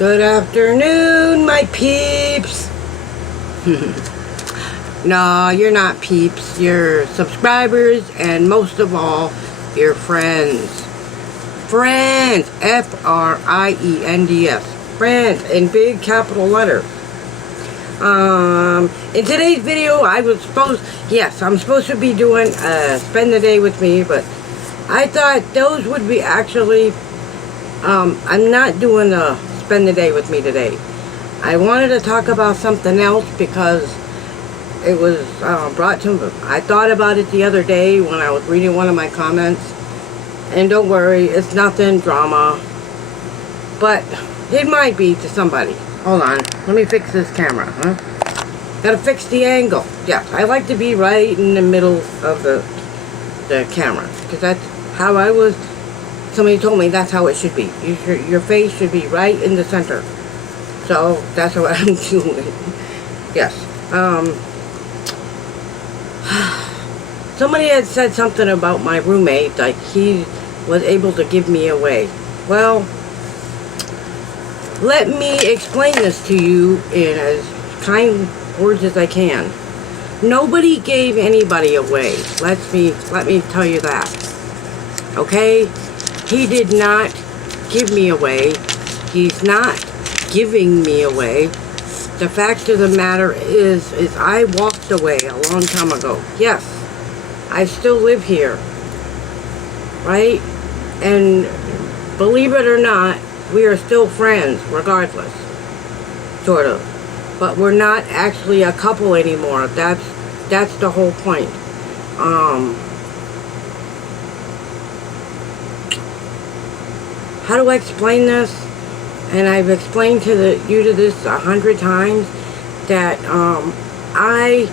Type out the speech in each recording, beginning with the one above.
Good afternoon, my peeps. No, you're not peeps. You're subscribers, and most of all, you're friends. Friends. F-R-I-E-N-D-S. Friends, in big capital letters. In today's video, I'm supposed to be doing Spend the Day with Me, but I thought those would be actually, I'm not doing a Spend the Day with Me today. I wanted to talk about something else because it was brought to me. I thought about it the other day when I was reading one of my comments, and don't worry, it's nothing drama, but it might be to somebody. Hold on, let me fix this camera, huh? Gotta fix the angle. Yeah, I like to be right in the middle of the camera, because that's how I was. Somebody told me that's how it should be. Your face should be right in the center. So that's what I'm doing. Yes. Somebody had said something about my roommate, like he was able to give me away. Well, let me explain this to you in as kind words as I can. Nobody gave anybody away. Let me tell you that. Okay? He did not give me away. He's not giving me away. The fact of the matter is I walked away a long time ago. Yes, I still live here. Right? And believe it or not, we are still friends, regardless. Sort of. But we're not actually a couple anymore. That's the whole point. How do I explain this? And I've explained to you this 100 times that I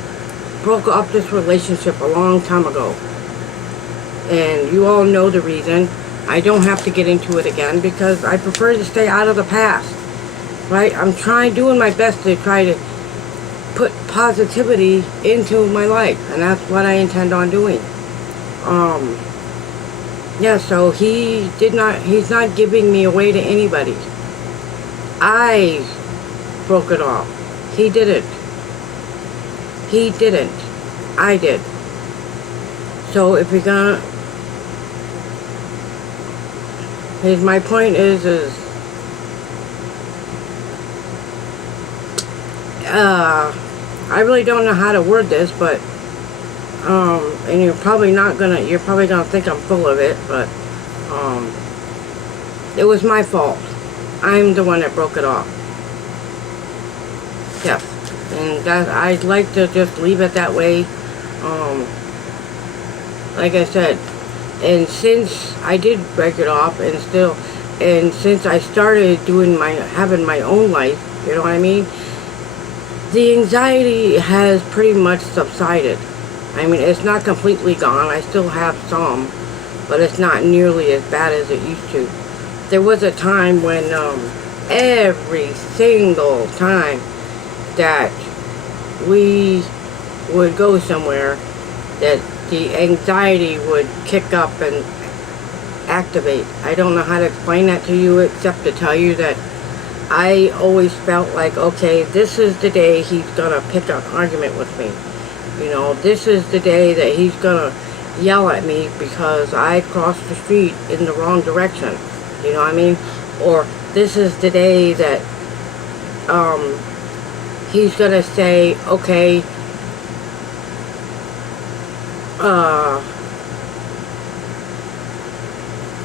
broke up this relationship a long time ago. And you all know the reason. I don't have to get into it again because I prefer to stay out of the past. Right? I'm doing my best to try to put positivity into my life. And that's what I intend on doing. Yeah, so he's not giving me away to anybody. I broke it off. He didn't. He didn't. I did. So if you're gonna, my point is I really don't know how to word this, but and you're probably gonna think I'm full of it, but it was my fault. I'm the one that broke it off. Yes, and that I'd like to just leave it that way. Like I said, and since I did break it off, and since I started having my own life, you know what I mean? The anxiety has pretty much subsided. I mean, it's not completely gone. I still have some, but it's not nearly as bad as it used to. There was a time when every single time that we would go somewhere, that the anxiety would kick up and activate. I don't know how to explain that to you except to tell you that I always felt like, okay, this is the day he's gonna pick an argument with me. You know, this is the day that he's gonna yell at me because I crossed the street in the wrong direction. You know what I mean? Or this is the day that he's gonna say, okay,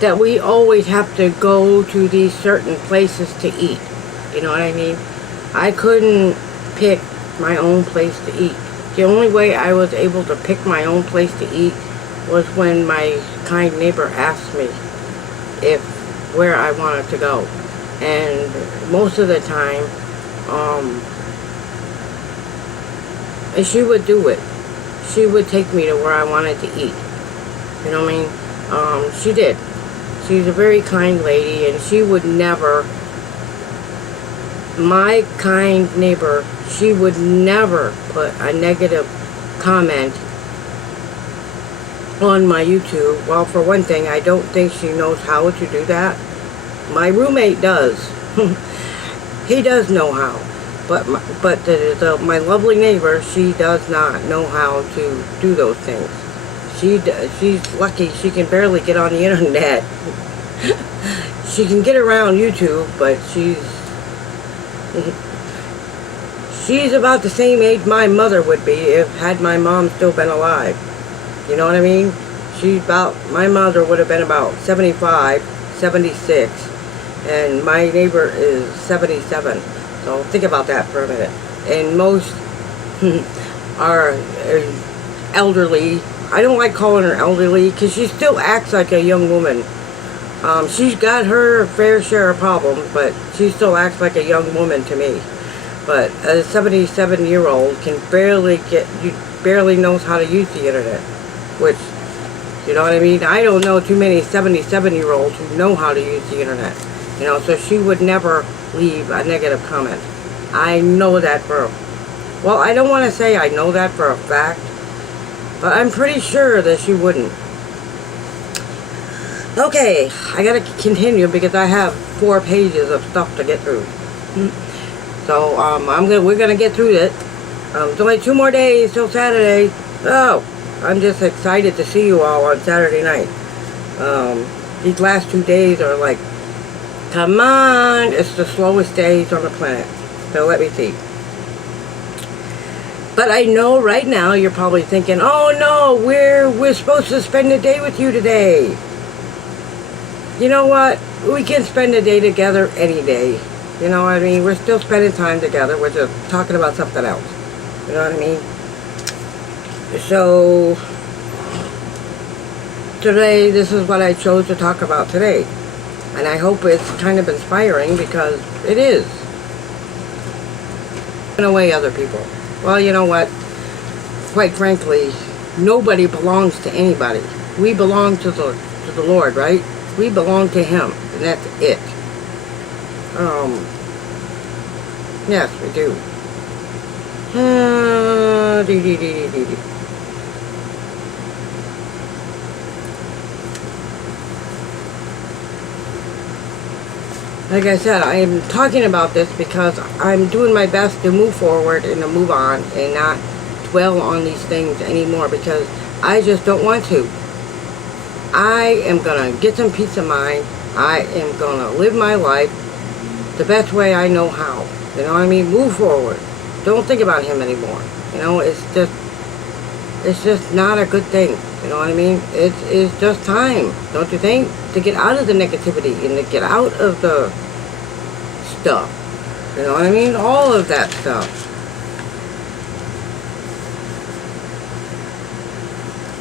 that we always have to go to these certain places to eat. You know what I mean? I couldn't pick my own place to eat. The only way I was able to pick my own place to eat was when my kind neighbor asked me where I wanted to go. And most of the time, she would do it. She would take me to where I wanted to eat. You know what I mean? She did. She's a very kind lady, and she would never, my kind neighbor, she would never put a negative comment on my YouTube. Well, for one thing, I don't think she knows how to do that. My roommate does. He does know how. But my lovely neighbor, she does not know how to do those things. She's lucky she can barely get on the internet. She can get around YouTube, but she's about the same age my mother would be if had my mom still been alive. You know what I mean? My mother would have been about 75, 76, and my neighbor is 77. So think about that for a minute. And most are elderly. I don't like calling her elderly because she still acts like a young woman. She's got her fair share of problems, but she still acts like a young woman to me. But a 77-year-old barely knows how to use the internet, which, you know what I mean? I don't know too many 77-year-olds who know how to use the internet. You know, so she would never leave a negative comment. I know that well, I don't want to say I know that for a fact, but I'm pretty sure that she wouldn't. Okay, I gotta continue because I have 4 pages of stuff to get through. So we're gonna get through it. It's only 2 more days till Saturday. Oh, I'm just excited to see you all on Saturday night. These last 2 days are like, come on, it's the slowest days on the planet. So let me see. But I know right now you're probably thinking, oh no, we're supposed to spend the day with you today. You know what? We can spend the day together any day. You know what I mean? We're still spending time together. We're just talking about something else. You know what I mean? So today, this is what I chose to talk about today. And I hope it's kind of inspiring because it is. In a way, other people. Well, you know what? Quite frankly, nobody belongs to anybody. We belong to the Lord, right? We belong to Him, and that's it. Yes, we do. Like I said, I am talking about this because I'm doing my best to move forward and to move on and not dwell on these things anymore because I just don't want to. I am going to get some peace of mind. I am going to live my life the best way I know how. You know what I mean? Move forward. Don't think about him anymore. You know, it's just not a good thing. You know what I mean? It's just time, don't you think? To get out of the negativity and to get out of the stuff. You know what I mean? All of that stuff.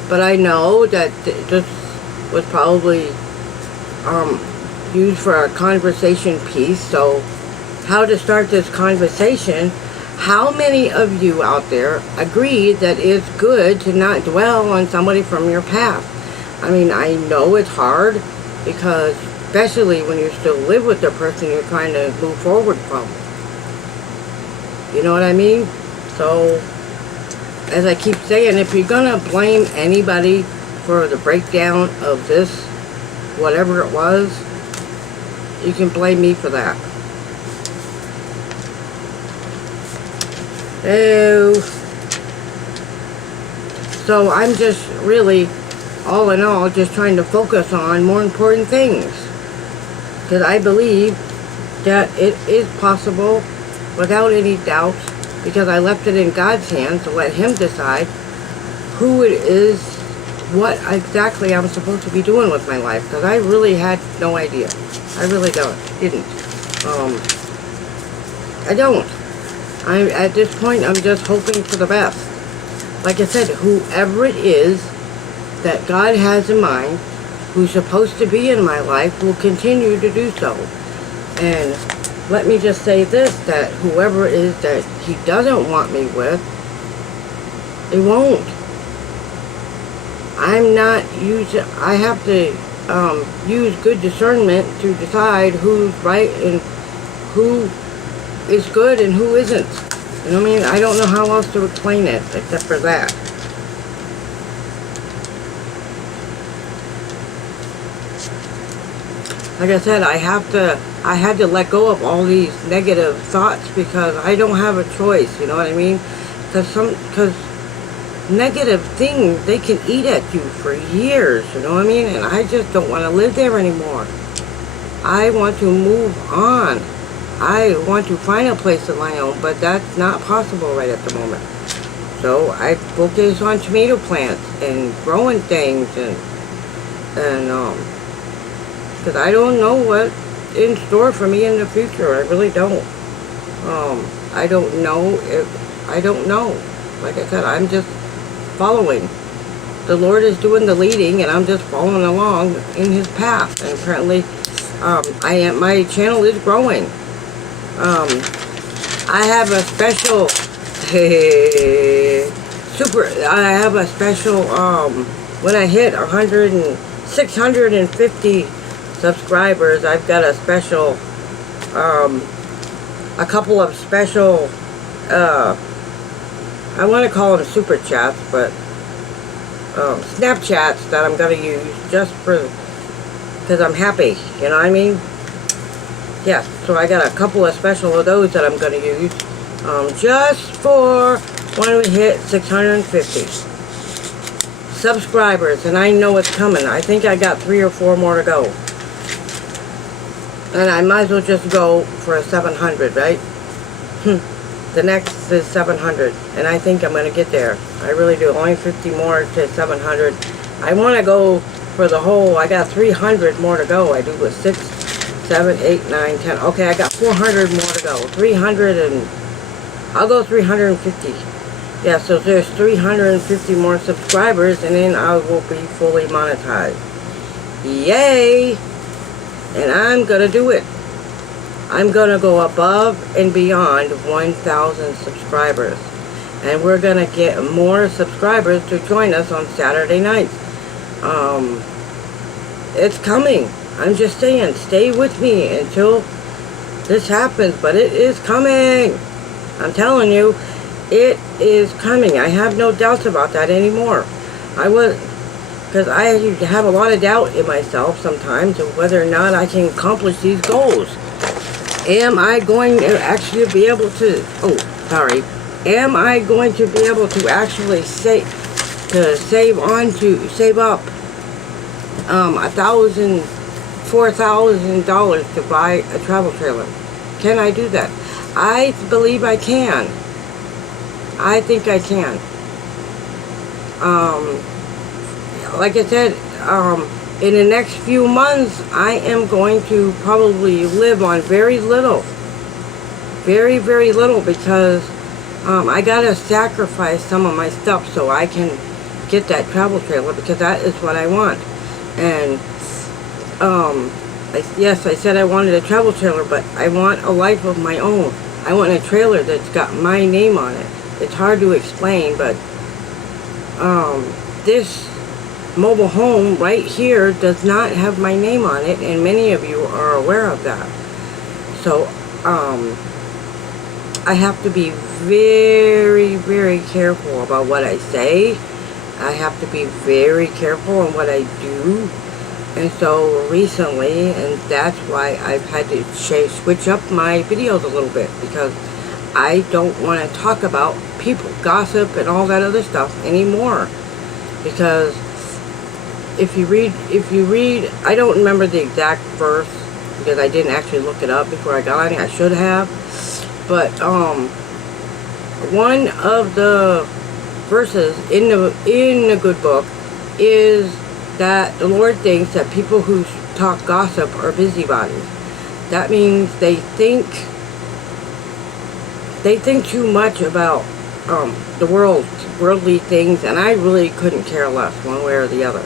But I know that this was probably used for a conversation piece. So how to start this conversation? How many of you out there agree that it's good to not dwell on somebody from your past? I mean, I know it's hard because especially when you still live with the person you're trying to move forward from. You know what I mean? So, as I keep saying, if you're going to blame anybody for the breakdown of this, whatever it was, you can blame me for that. So I'm just really, all in all, just trying to focus on more important things. Because I believe that it is possible without any doubts, because I left it in God's hands to let Him decide who it is, what exactly I'm supposed to be doing with my life. Because I really had no idea. I really didn't. I don't. At this point, I'm just hoping for the best. Like I said, whoever it is that God has in mind, who's supposed to be in my life, will continue to do so. And let me just say this, that whoever it is that He doesn't want me with, He won't. I have to use good discernment to decide who's right and who is good and who isn't. You know what I mean? I don't know how else to explain it except for that. like I said, I had to let go of all these negative thoughts because I don't have a choice, you know what I mean? Because negative things, they can eat at you for years, you know what I mean? And I just don't want to live there anymore. I want to move on. I want to find a place of my own, but that's not possible right at the moment. So I focus on tomato plants and growing things and because I don't know what's in store for me in the future. I really don't. I don't know I don't know. Like I said, I'm just following. The Lord is doing the leading, and I'm just following along in His path. And apparently, my channel is growing. I have a special, I have a special, when I hit 650 subscribers, I've got a special, a couple of special, I want to call them super chats, but Snapchats that I'm going to use just because I'm happy, you know what I mean? Yes, so I got a couple of special of those that I'm going to use just for when we hit 650 subscribers, and I know it's coming. I think I got 3 or 4 more to go. And I might as well just go for a 700, right? The next is 700, and I think I'm going to get there. I really do. Only 50 more to 700. I want to go for the whole, I got 300 more to go. I do with 6, 7, 8, 9, 10. Okay, I got 400 more to go. 300 and, I'll go 350. Yeah, so there's 350 more subscribers, and then I will be fully monetized. Yay! And I'm going to do it. I'm going to go above and beyond 1,000 subscribers. And we're going to get more subscribers to join us on Saturday nights. It's coming. I'm just saying, stay with me until this happens. But it is coming. I'm telling you, it is coming. I have no doubts about that anymore. Because I have a lot of doubt in myself sometimes of whether or not I can accomplish these goals. Am I going to actually be able to, am I going to be able to actually save up $4,000 to buy a travel trailer? Can I do that? I believe I can. I think I can. Like I said, in the next few months, I am going to probably live on very little. Very, very little, because I gotta sacrifice some of my stuff so I can get that travel trailer, because that is what I want. And, yes, I said I wanted a travel trailer, but I want a life of my own. I want a trailer that's got my name on it. It's hard to explain, but this mobile home right here does not have my name on it, and many of you are aware of that. So I have to be very, very careful about what I say. I have to be very careful on what I do. And so recently, and that's why I've had to switch up my videos a little bit, because I don't want to talk about people, gossip, and all that other stuff anymore. Because if you read, I don't remember the exact verse, because I didn't actually look it up before I got on it. I should have. But one of the verses in the good book is that the Lord thinks that people who talk gossip are busybodies. That means they think too much about the worldly things, and I really couldn't care less one way or the other.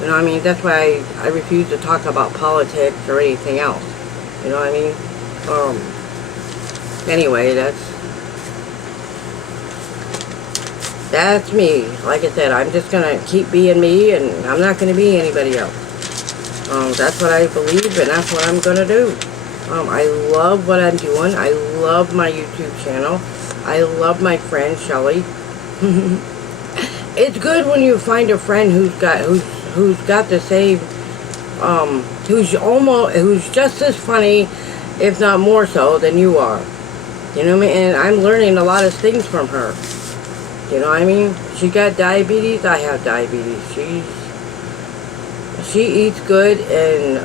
You know what I mean? That's why I refuse to talk about politics or anything else. You know what I mean? Anyway, that's me. Like I said, I'm just going to keep being me, and I'm not going to be anybody else. That's what I believe, and that's what I'm going to do. I love what I'm doing. I love my YouTube channel. I love my friend, Shelly. It's good when you find a friend who's got the same who's just as funny, if not more so, than you are. You know what I mean? And I'm learning a lot of things from her. You know what I mean? She got diabetes. I have diabetes. She eats good, and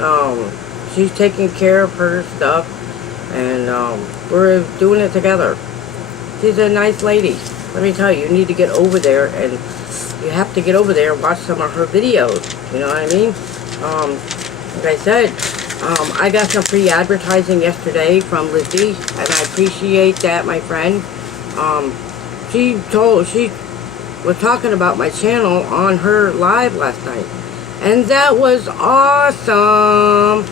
she's taking care of her stuff, and we're doing it together. She's a nice lady. Let me tell you, you need to get over there, and you have to get over there and watch some of her videos. You know what I mean? Like I said, I got some free advertising yesterday from Lizzie, and I appreciate that, my friend. She was talking about my channel on her live last night, and that was awesome.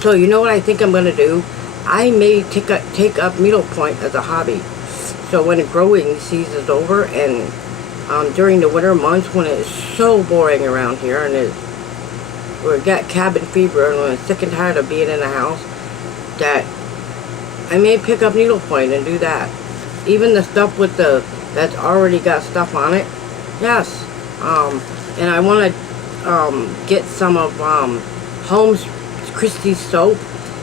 So you know what I think I'm going to do? I may take up needlepoint as a hobby. So when the growing season is over, and during the winter months when it's so boring around here, and we got cabin fever, and we're sick and tired of being in the house, that I may pick up needlepoint and do that. Even the stuff with that's already got stuff on it. Yes. And I want to get some of Holmes Christie's soap,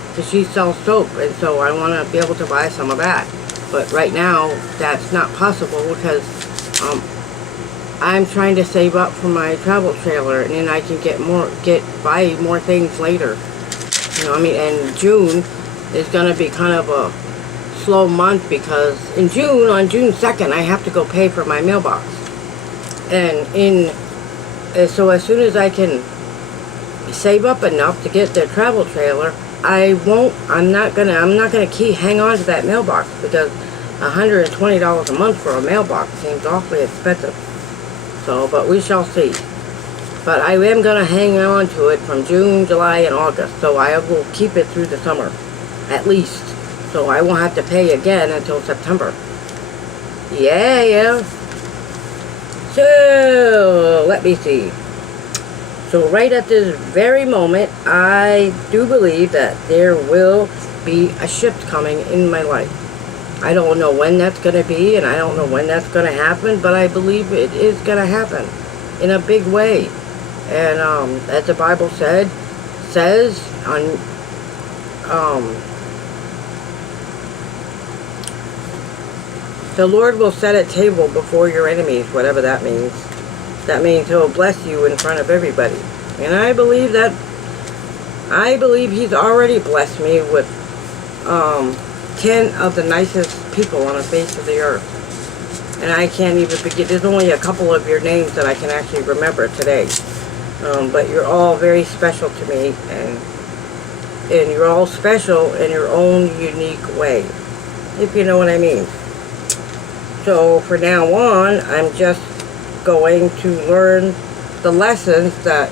because she sells soap, and so I want to be able to buy some of that. But right now, that's not possible, because I'm trying to save up for my travel trailer, and then I can buy more things later. You know what I mean? And June is going to be kind of a slow month, because on June 2nd, I have to go pay for my mailbox. And so as soon as I can save up enough to get the travel trailer, I'm not gonna hang on to that mailbox, because $120 a month for a mailbox seems awfully expensive. So, but we shall see. But I am gonna hang on to it from June, July, and August. So I will keep it through the summer, at least. So I won't have to pay again until September. Yeah. So, let me see. So right at this very moment, I do believe that there will be a shift coming in my life. I don't know when that's going to be, and I don't know when that's going to happen, but I believe it is going to happen in a big way. And as the Bible says the Lord will set a table before your enemies, whatever that means. That means He'll bless you in front of everybody. And I believe He's already blessed me with 10 of the nicest people on the face of the earth. And I can't even begin. There's only a couple of your names that I can actually remember today. But you're all very special to me. And you're all special in your own unique way, if you know what I mean. So for now on, I'm just going to learn the lessons that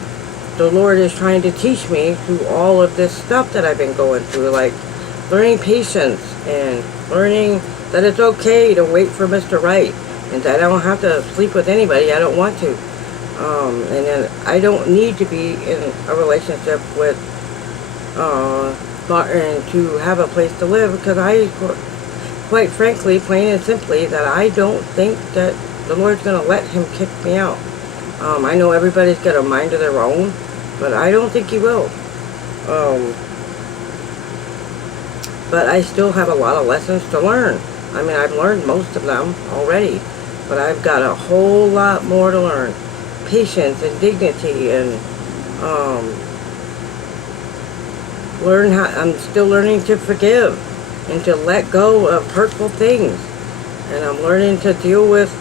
the Lord is trying to teach me through all of this stuff that I've been going through, like learning patience and learning that it's okay to wait for Mr. Right, and that I don't have to sleep with anybody I don't want to. And then I don't need to be in a relationship with Martin to have a place to live, because quite frankly, plain and simply, that I don't think that the Lord's going to let him kick me out. I know everybody's got a mind of their own, but I don't think He will. But I still have a lot of lessons to learn. I mean, I've learned most of them already, but I've got a whole lot more to learn. Patience and dignity, and I'm still learning to forgive and to let go of hurtful things. And I'm learning to deal with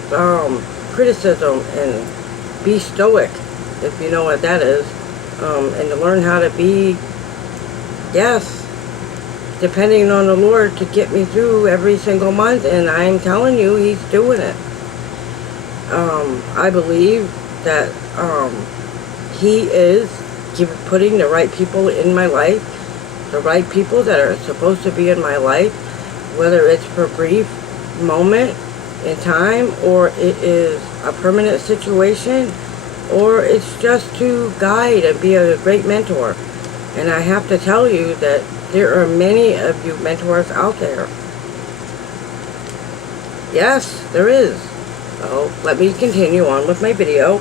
criticism and be stoic, if you know what that is. And to learn how to be, depending on the Lord to get me through every single month. And I'm telling you, He's doing it. I believe that He is putting the right people in my life, the right people that are supposed to be in my life, whether it's for brief moment in time, or it is a permanent situation, or it's just to guide and be a great mentor. And I have to tell you that there are many of you mentors out there. Yes, there is. So let me continue on with my video.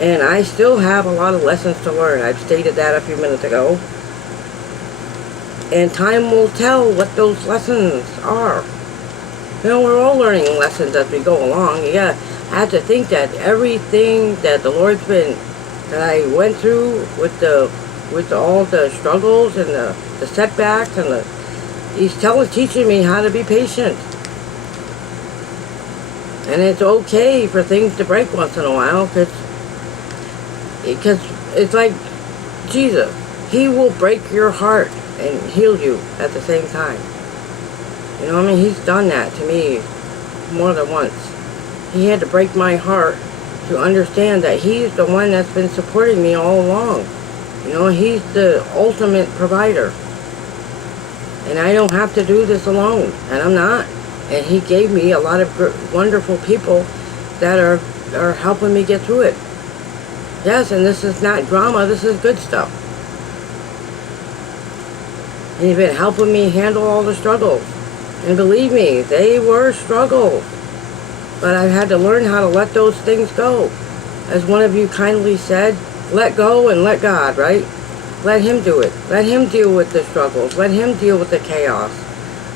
And I still have a lot of lessons to learn. I've stated that a few minutes ago. And time will tell what those lessons are. You know, we're all learning lessons as we go along. I have to think that everything that the Lord's been, that I went through with all the struggles and the setbacks and He's teaching me how to be patient. And it's okay for things to break once in a while, because it's like Jesus. He will break your heart and heal you at the same time. You know what I mean? He's done that to me more than once. He had to break my heart to understand that He's the one that's been supporting me all along. You know, He's the ultimate provider. And I don't have to do this alone. And I'm not. And He gave me a lot of wonderful people that are helping me get through it. Yes, and this is not drama. This is good stuff. And He's been helping me handle all the struggles. And believe me, they were struggles. But I've had to learn how to let those things go. As one of you kindly said, let go and let God, right? Let Him do it. Let Him deal with the struggles. Let Him deal with the chaos.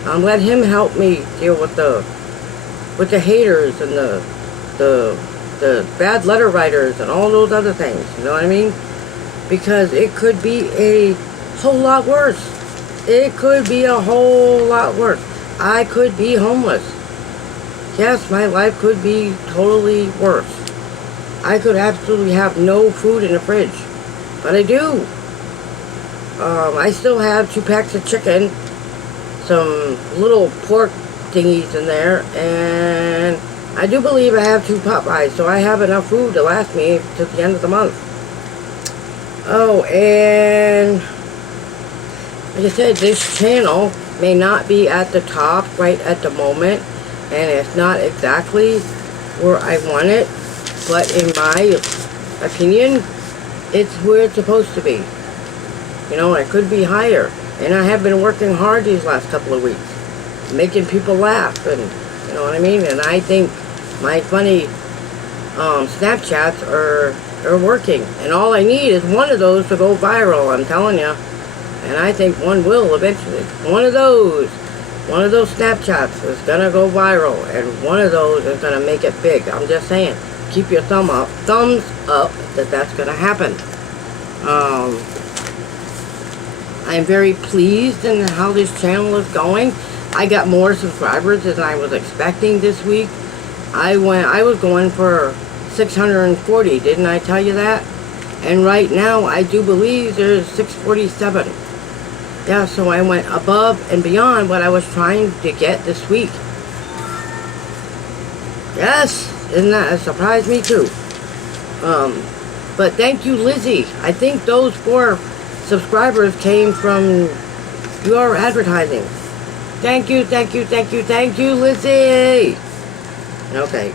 Let Him help me deal with the haters and the bad letter writers and all those other things. You know what I mean? Because it could be a whole lot worse. It could be a whole lot worse. I could be homeless. Yes, my life could be totally worse. I could absolutely have no food in the fridge. But I do. I still have 2 packs of chicken, some little pork thingies in there, and I do believe I have 2 Popeyes, so I have enough food to last me to the end of the month. Oh, and like I said, this channel may not be at the top right at the moment, and it's not exactly where I want it, but in my opinion, it's where it's supposed to be. You know, it could be higher. And I have been working hard these last couple of weeks, making people laugh, and you know what I mean? And I think my funny Snapchats are working. And all I need is one of those to go viral, I'm telling you. And I think one will eventually. One of those Snapchats is going to go viral, and one of those is going to make it big. I'm just saying, keep your thumbs up that that's going to happen. I'm very pleased in how this channel is going. I got more subscribers than I was expecting this week. I was going for 640, didn't I tell you that? And right now, I do believe there's 647. Yeah, so I went above and beyond what I was trying to get this week. Yes, isn't that? It surprised me too. But thank you, Lizzie. I think those 4 subscribers came from your advertising. Thank you, Lizzie. Okay.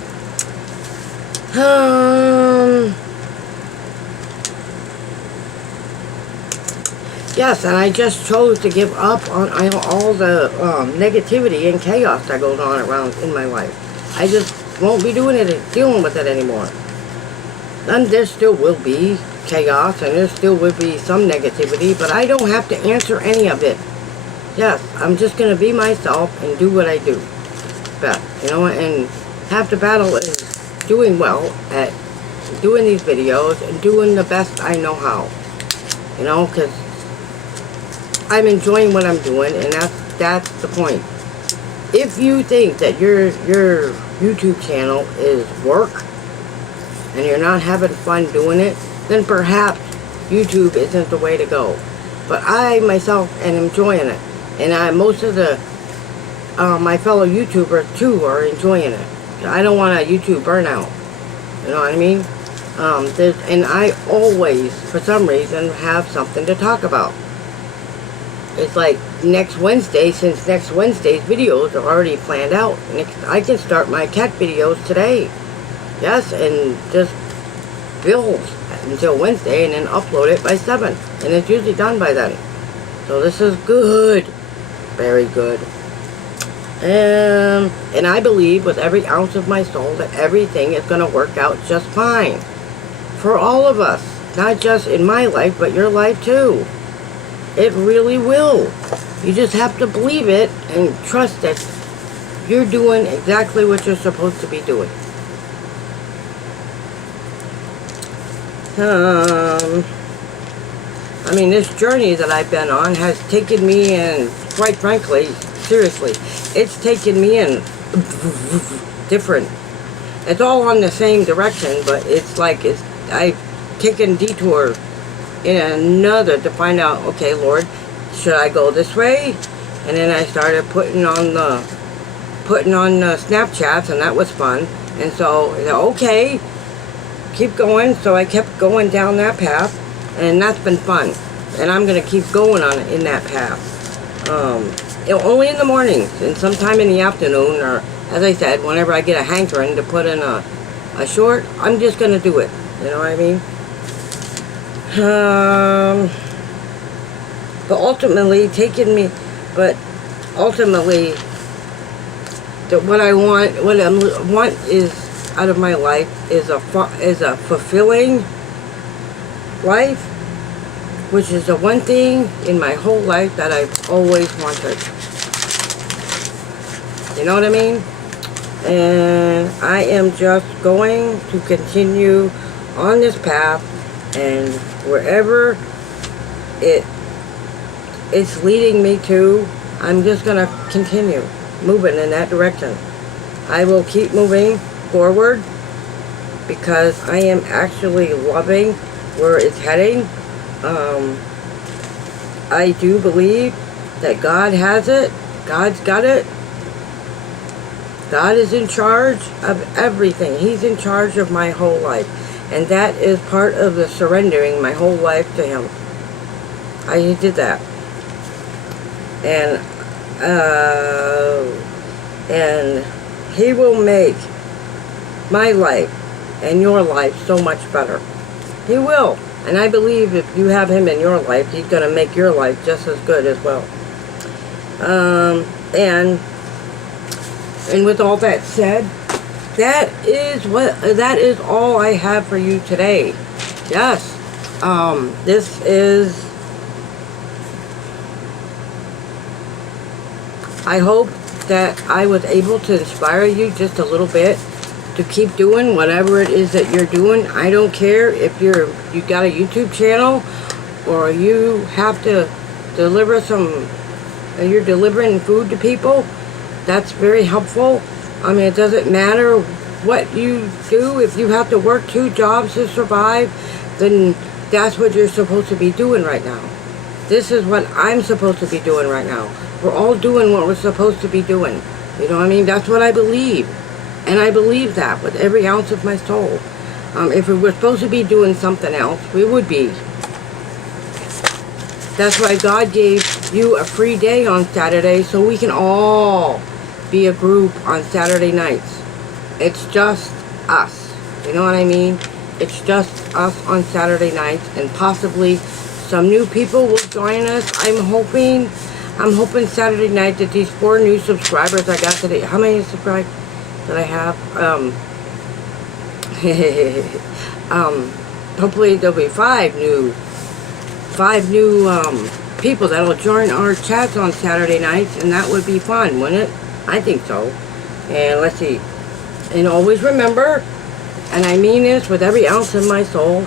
Yes, and I just chose to give up on all the negativity and chaos that goes on around in my life. I just won't be dealing with it anymore. And there still will be chaos, and there still will be some negativity, but I don't have to answer any of it. Yes, I'm just going to be myself and do what I do best, you know, and half the battle is doing well at doing these videos and doing the best I know how, you know, because I'm enjoying what I'm doing, and that's the point. If you think that your YouTube channel is work and you're not having fun doing it, then perhaps YouTube isn't the way to go. But I myself am enjoying it, and most of my fellow YouTubers too are enjoying it. I don't want a YouTube burnout. You know what I mean? And I always, for some reason, have something to talk about. It's like next Wednesday, since next Wednesday's videos are already planned out, I can start my cat videos today. Yes, and just build until Wednesday and then upload it by 7. And it's usually done by then. So this is good. Very good. And I believe with every ounce of my soul that everything is going to work out just fine. for all of us. Not just in my life, but your life too. It really will. You just have to believe it and trust that you're doing exactly what you're supposed to be doing. I mean, this journey that I've been on has taken me in, quite frankly, seriously, it's taken me in different. It's all on the same direction, but it's like I've taken detour in another to find out, okay, Lord, should I go this way? And then I started putting on the Snapchats, and that was fun. And so, okay, keep going. So I kept going down that path, and that's been fun. And I'm gonna keep going in that path. Only in the mornings and sometime in the afternoon, or as I said, whenever I get a hankering to put in a short, I'm just gonna do it. You know what I mean? But ultimately, what I want is out of my life is a fulfilling life, which is the one thing in my whole life that I've always wanted. You know what I mean? And I am just going to continue on this path, and wherever it's leading me to, I'm just going to continue moving in that direction. I will keep moving forward because I am actually loving where it's heading. I do believe that God has it. God's got it. God is in charge of everything. He's in charge of my whole life. And that is part of the surrendering my whole life to Him. I did that. And He will make my life and your life so much better. He will. And I believe if you have Him in your life, He's going to make your life just as good as well. And with all that said, that is all I have for you today. Yes. This is, I hope that I was able to inspire you just a little bit to keep doing whatever it is that you're doing. I don't care if you got a YouTube channel or you have to deliver you're delivering food to people. That's very helpful. I mean, it doesn't matter what you do. If you have to work 2 jobs to survive, then that's what you're supposed to be doing right now. This is what I'm supposed to be doing right now. We're all doing what we're supposed to be doing. You know what I mean? That's what I believe. And I believe that with every ounce of my soul. If we were supposed to be doing something else, we would be. That's why God gave you a free day on Saturday, so we can all be a group on Saturday nights. It's just us. You know what I mean? It's just us on Saturday nights, and possibly some new people will join us. I'm hoping Saturday night that these 4 new subscribers I got today. How many subscribers that I have? Hopefully there'll be 5 new people that'll join our chats on Saturday nights, and that would be fun, wouldn't it? I think so. And let's see. And always remember, and I mean this with every ounce of my soul,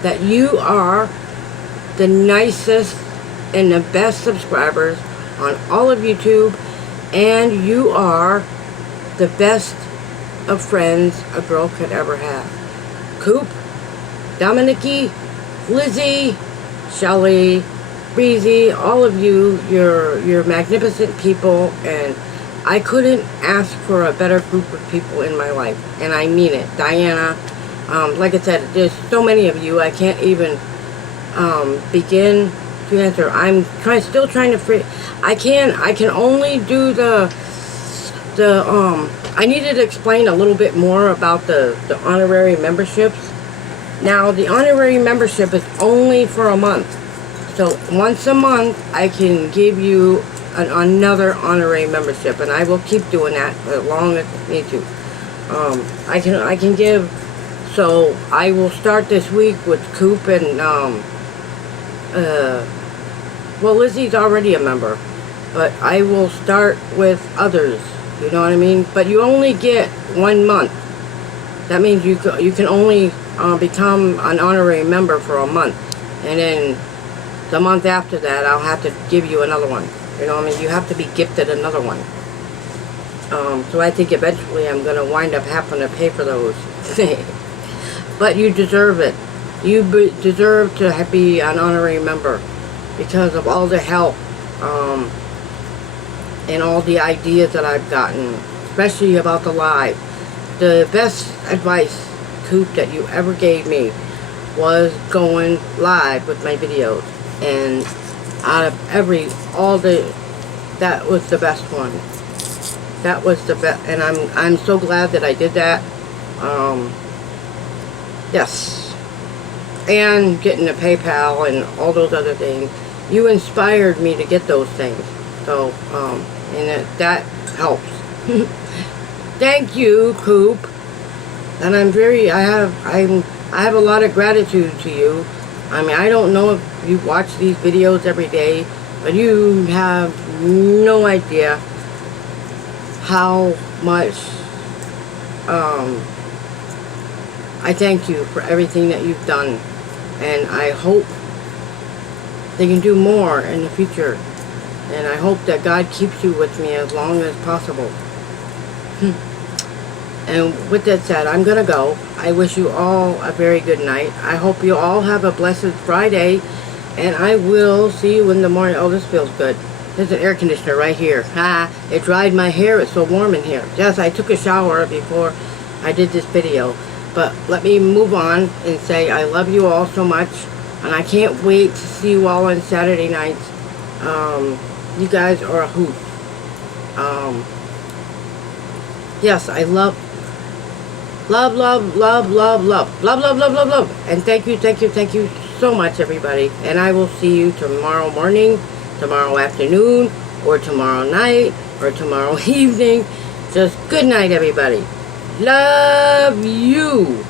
that you are the nicest and the best subscribers on all of YouTube, and you are the best of friends a girl could ever have. Coop, Dominique, Lizzie, Shelly, Breezy, all of you, you're magnificent people, and I couldn't ask for a better group of people in my life, and I mean it. Diana, like I said, there's so many of you, I can't even begin to answer. I'm still trying to I can only do I needed to explain a little bit more about the honorary memberships. Now, the honorary membership is only for a month. So once a month, I can give you another honorary membership, and I will keep doing that as long as I need to. I can give So I will start this week with Coop and well, Lizzie's already a member, but I will start with others. You know what I mean? But you only get 1 month. That means you can only become an honorary member for a month, and then the month after that, I'll have to give you another one. You know what I mean? You have to be gifted another one. So I think eventually I'm going to wind up having to pay for those. But you deserve it. You deserve to be an honorary member because of all the help and all the ideas that I've gotten, especially about the live. The best advice, Coop, that you ever gave me was going live with my videos. And out of that was the best one. That was the best, and I'm so glad that I did that. Yes, and getting the PayPal and all those other things. You inspired me to get those things. So, and that helps. Thank you, Coop. And I have a lot of gratitude to you. I mean, I don't know if you watch these videos every day, but you have no idea how much I thank you for everything that you've done, and I hope they can do more in the future, and I hope that God keeps you with me as long as possible. And with that said, I'm gonna go. I wish you all a very good night. I hope you all have a blessed Friday, and I will see you in the morning. Oh, this feels good. There's an air conditioner right here. It dried my hair. It's so warm in here. Yes, I took a shower before I did this video. But let me move on and say I love you all so much. And I can't wait to see you all on Saturday nights. You guys are a hoot. Yes, I love. Love. And thank you so much, everybody. And I will see you tomorrow morning, tomorrow afternoon, or tomorrow night, or tomorrow evening. Just good night, everybody. Love you.